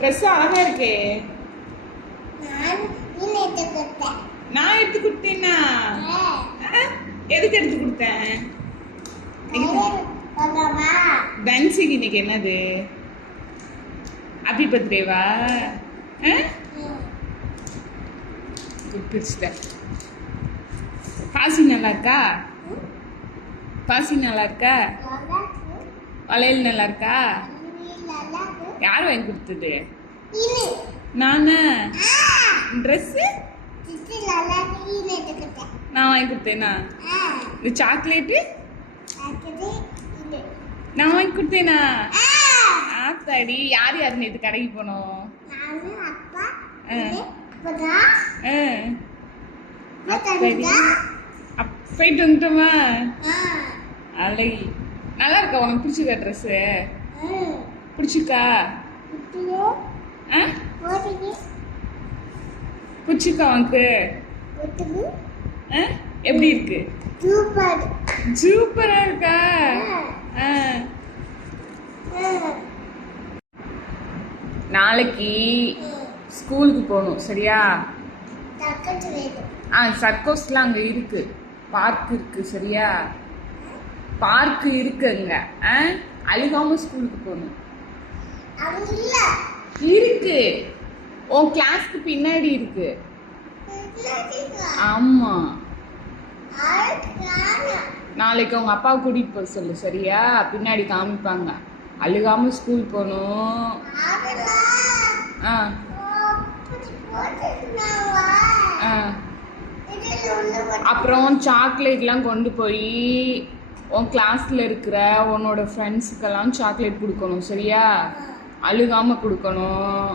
Dress அழகா இருக்கே. நான் எடுத்து கொடுத்தேன்னா எதுக்கு எடுத்து கொடுத்தேன்? தன்சிக்கு இன்னைக்கு என்னது? ஹாப்பி பர்த்டேவா? பிடிச்சிட்டேன். பாசி நல்லா இருக்கா? பாசி நல்லா இருக்கா? வளையல் நல்லா இருக்கா? யார் வாங்கி கொடுத்தது? நானா? ட்ரெஸ்ஸு நான் வாங்கி கொடுத்தேனா? இந்த சாக்லேட்டு நான் வாங்கி கொடுத்தேனா? ஆத்தாடி, யார் யார் நேற்று கடைக்கு போனோம்? போயிட்டு வந்துட்டோமா? அழகி நல்லா இருக்கா? உனக்கு பிடிச்சிருக்கா ட்ரெஸ்ஸு? பிடிச்சிருக்கா? பிடிச்சிருக்கா உனக்கு? எப்படி இருக்கு? சூப்பரா இருக்கா? நாளைக்கு ஸ்கூலுக்கு போகணும், சரியா? சர்க்கஸ்லாம் அங்கே இருக்கு, பார்க் இருக்கு, சரியா? பார்க் இருக்கு அங்க. அழுகாம ஸ்கூலுக்கு போகணும். இருக்கு, உன் கிளாஸ்க்கு பின்னாடி இருக்கு. ஆமா, நாளைக்கு உங்க அப்பாவை கூட்டிட்டு போக சொல்லு, சரியா? பின்னாடி காமிப்பாங்க. அழுகாம ஸ்கூல் போகணும். அப்புறம் சாக்லேட்லாம் கொண்டு போய் உன் கிளாஸ்ல இருக்கிற உன்னோட ஃப்ரெண்ட்ஸுக்கெல்லாம் சாக்லேட் கொடுக்கணும், சரியா? அழுகாம கொடுக்கணும்.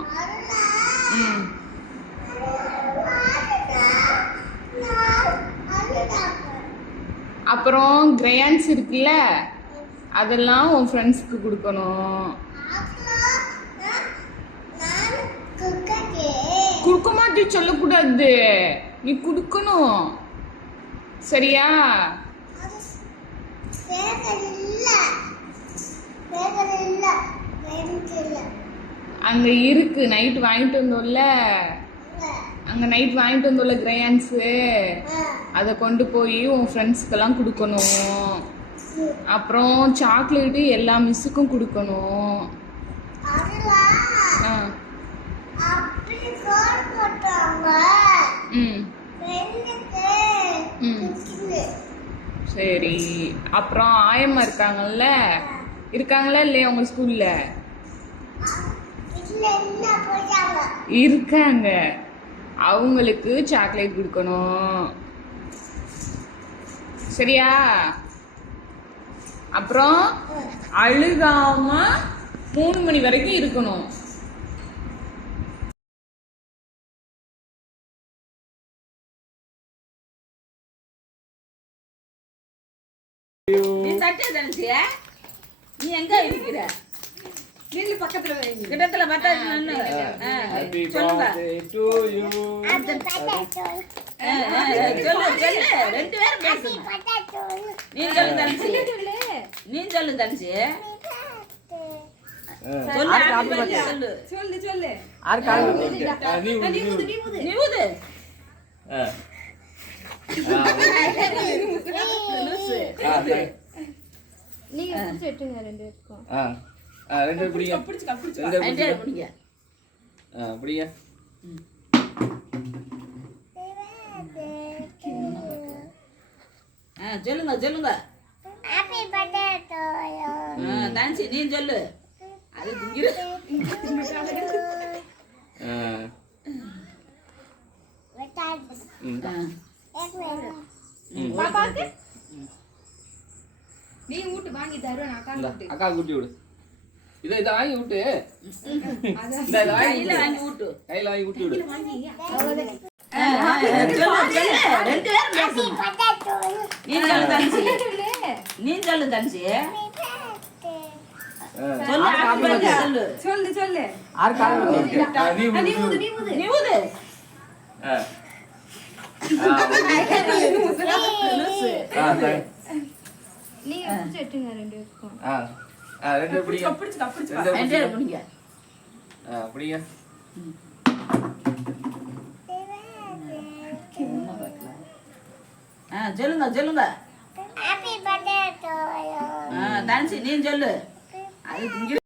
அப்புறம் கிரேயான்ஸ் இருக்குல்ல, அதெல்லாம் உன் ஃப்ரெண்ட்ஸுக்கு கொடுக்கணும். கொடுக்க மாட்டே சொல்லக்கூடாது, நீ கொடுக்கணும், சரியா? அங்க இருக்கு, நைட் வாங்கிட்டு வந்தோம்ல, அங்க நைட் வாங்கிட்டு வந்தோம்ல கிரேயான்ஸு, அதை கொண்டு போய் உன் ஃப்ரெண்ட்ஸ்க்கெல்லாம் கொடுக்கணும். அப்புறம் சாக்லேட்டு எல்லா மிஸ்ஸுக்கும் கொடுக்கணும். சரி. அப்புறம் ஆயம்மா இருக்காங்களா இல்லையா உங்க ஸ்கூல்ல? இருக்காங்க, அவங்களுக்கு சாக்லேட் கொடுக்கணும், சரியா? அப்புறம் அழுகாம 3 மணி வரைக்கும் இருக்கணும். நீ எங்க இருக்கிற? நீங்க பக்கத்துல கிட்டத்துல பார்த்தா சொல்லுங்க. ரெண்டு பேரும் பேசுங்க. நீ சொல்லு தனுஷி. சொல்லு. நீங்க பிடிச்சு வெட்டுங்க ரெண்டு பேருக்கும். ரெண்டு பிடிங்க. ரெண்டு பிடிங்க. பிடிங்க. சொல்லுங்க. Happy birthday to you. Dhanushi நீ சொல்லு. அது திங்கிற. பாப்பாக்கு நீ ஊட்டு வாங்கி தருவேன். அக்கா ஊட்டி விடு. இதை வாங்கி விட்டு கையில வாங்கி விட்டு விடு. நீ சொல்லு தனுஷி. சொல்லு. நீங்க பிடிச்சு வெட்டுங்க ரெண்டு பேருக்கும். ரெண்டு பிடிங்க. ரெண்டு பிடிங்க. பிடிங்க. சொல்லுங்க சொல்லுங்க. தனுஷி நீ சொல்லு. அது திங்க